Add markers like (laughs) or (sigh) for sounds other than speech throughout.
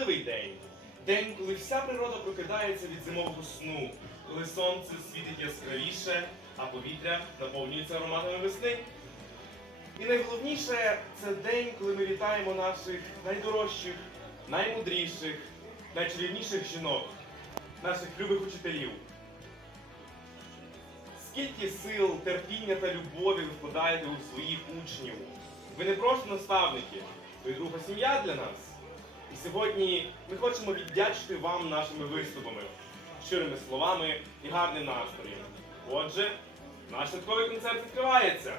Особливий день. День, коли вся природа прокидається від зимового сну, коли сонце світить яскравіше, а повітря наповнюється ароматами весни. І найголовніше це день, коли ми вітаємо наших найдорожчих, наймудріших, найчарівніших жінок, наших любих учителів. Скільки сил, терпіння та любові ви вкладаєте у своїх учнів? Ви не просто наставники, ви друга сім'я для нас. І сьогодні ми хочемо віддячити вам нашими виступами, щирими словами і гарним настроєм. Отже, наш святковий концерт відкривається.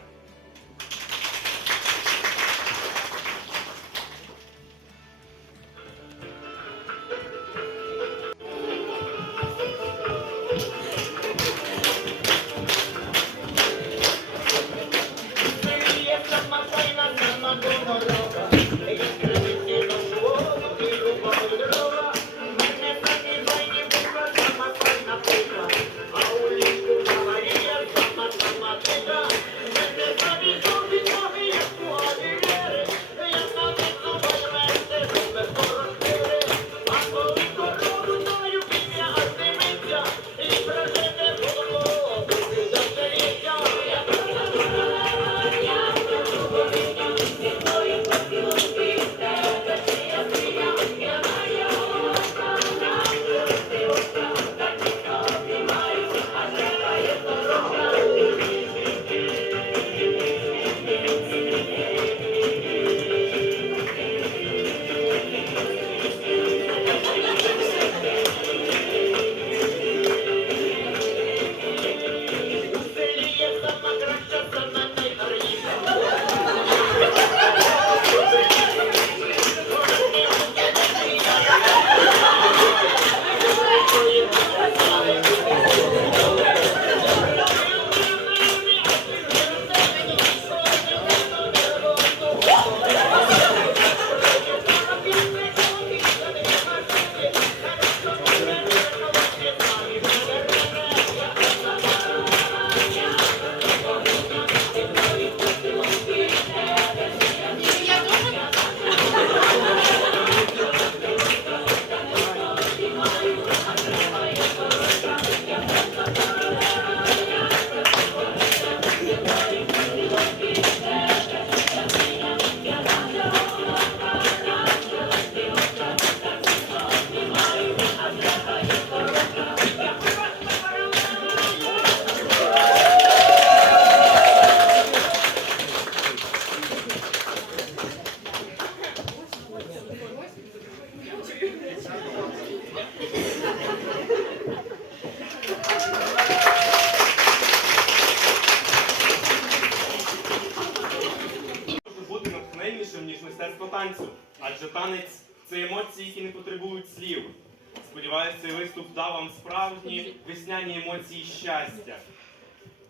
Сподіваюсь, цей виступ дав вам справжні весняні емоції щастя.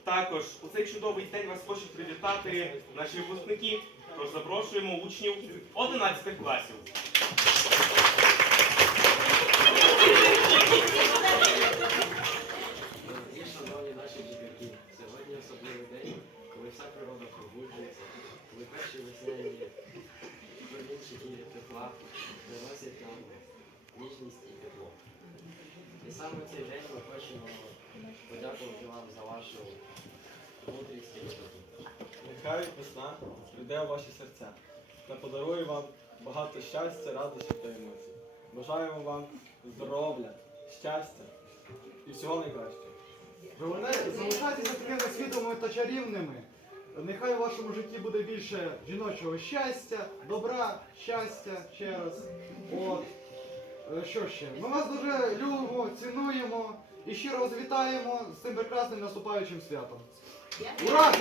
Також у цей чудовий день вас хочуть привітати наші випускники, тож запрошуємо учнів 11 класів. Подякувати вам за вашу мудрість і доброту. Нехай весна прийде у ваші серця та подарує вам багато щастя, радості та емоцій. Бажаємо вам здоров'я, щастя і всього найкращого. Залишайте- Залишайтеся такими світлими та чарівними. Нехай у вашому житті буде більше жіночого щастя, добра, щастя ще раз. От. Е, Що ще? Ми вас дуже любимо, цінуємо і щиро вас вітаємо з цим прекрасним наступаючим святом. Ура!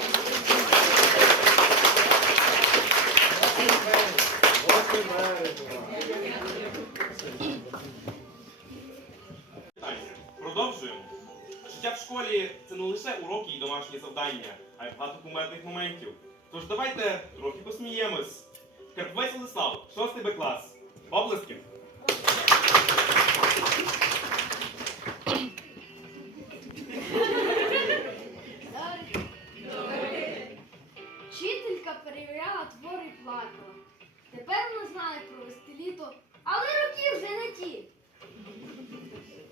Продовжуємо. Життя в школі це не лише уроки і домашні завдання, а й багато кумедних моментів. Тож давайте трохи посміємось. Карпець Владислав, 6 Б клас. Облески. Перевіряла твори плакала. Тепер вона знає провести літо, але роки вже не ті.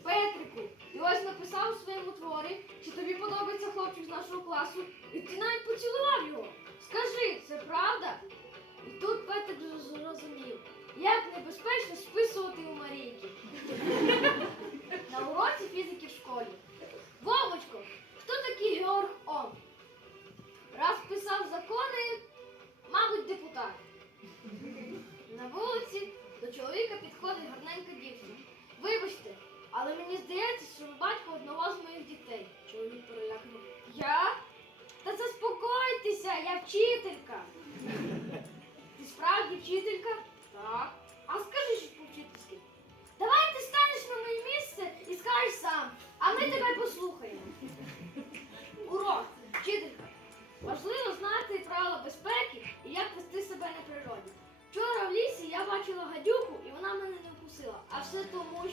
Петрику, і ось написав у своєму творі чи тобі подобається хлопчик з нашого класу, і ти навіть поцілував його. Скажи, це правда? І тут Петик зрозумів, як небезпечно списувати у Марійки. (laughs) На уроці фізики в школі. Вовочко,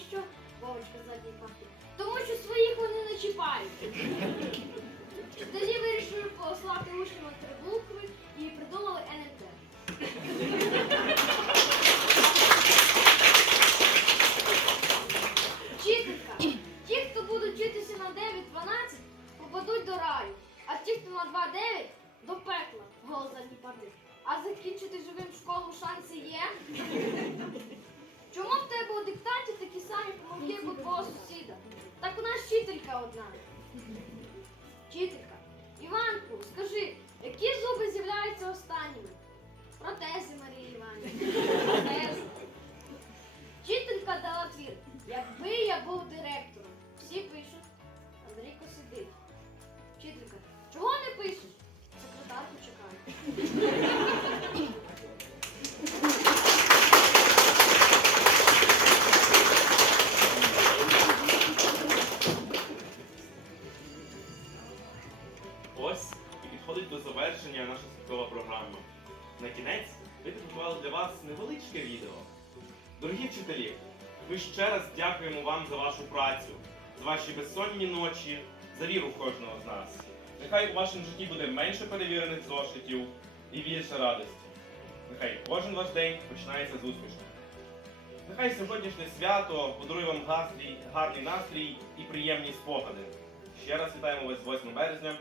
що Вовочка задній парти. Тому що своїх вони не чіпають. Тоді вирішили послати учнів на три і придумали НМТ. Одна. Вчителька. Іванку, скажи, які зуби з'являються останніми? Протези, Марія Іванівна. Протези. Вчителька дала твір. Якби я був директором. Всі пишуть. Підходить до завершення наша святкова програма. На кінець ми підготували для вас невеличке відео. Дорогі вчителі, ми ще раз дякуємо вам за вашу працю, за ваші безсонні ночі, за віру в кожного з нас. Нехай у вашому житті буде менше перевірених зошитів і більше радості. Нехай кожен ваш день починається з успішно. Нехай сьогоднішнє свято подарує вам гарний, настрій і приємні спогади. Ще раз вітаємо вас з 8 березня.